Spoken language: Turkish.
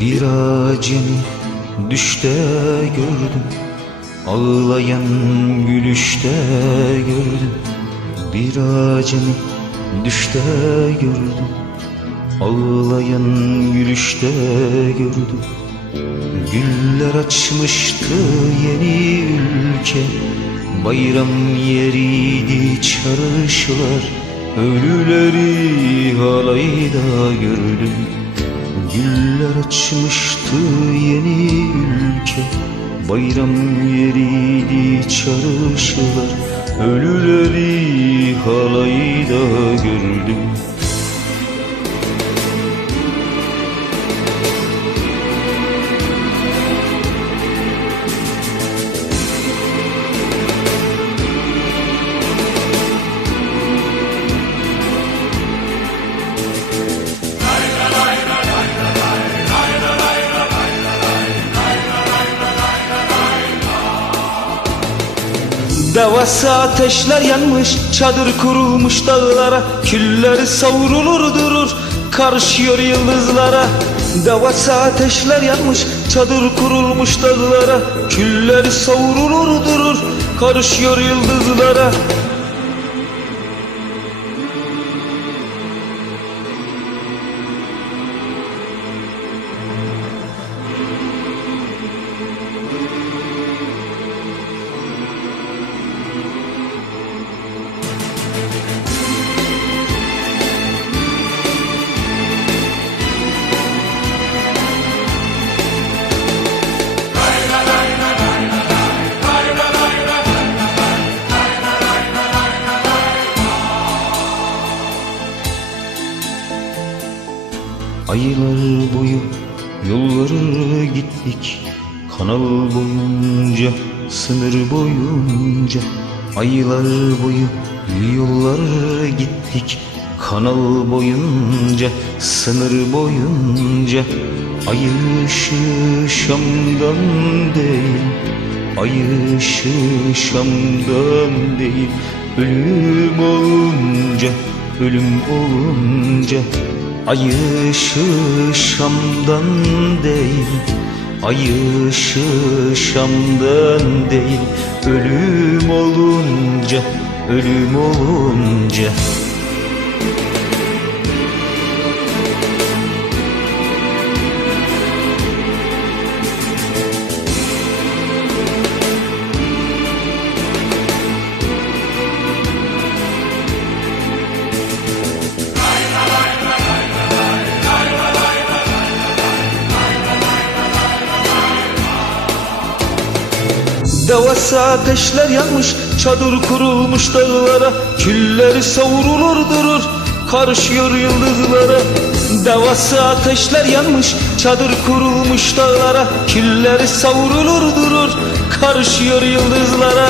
Bir acemi düşte gördüm Ağlayan gülüşte gördüm. Bir acemi düşte gördüm Ağlayan gülüşte gördüm. Güller açmıştı yeni ülke Bayram yeriydi çarşılar. Ölüleri halayda gördüm Güller açmıştı yeni ülke. Bayram yeriydi çarşılar. Ölüleri halayda gördüm Devasa ateşler yanmış Çadır kurulmuş dağlara Küller savrulur durur Karışıyor yıldızlara. Devasa ateşler yanmış Çadır kurulmuş dağlara Küller savrulur durur Karışıyor yıldızlara Aylar boyu yolları gittik Kanal boyunca, sınır boyunca. Aylar boyu yolları gittik Kanal boyunca, sınır boyunca. Ay ışığı Şam'dan değil Ay ışığı Şam'dan değil. Ölüm olunca, ölüm olunca Ay ışığı Şam'dan değil Ay ışığı Şam'dan değil. Ölüm olunca, ölüm olunca Devasa ateşler yanmış Çadır kurulmuş dağlara. Külleri savrulur durur Karışıyor yıldızlara. Devasa ateşler yanmış Çadır kurulmuş dağlara. Külleri savrulur durur Karışıyor yıldızlara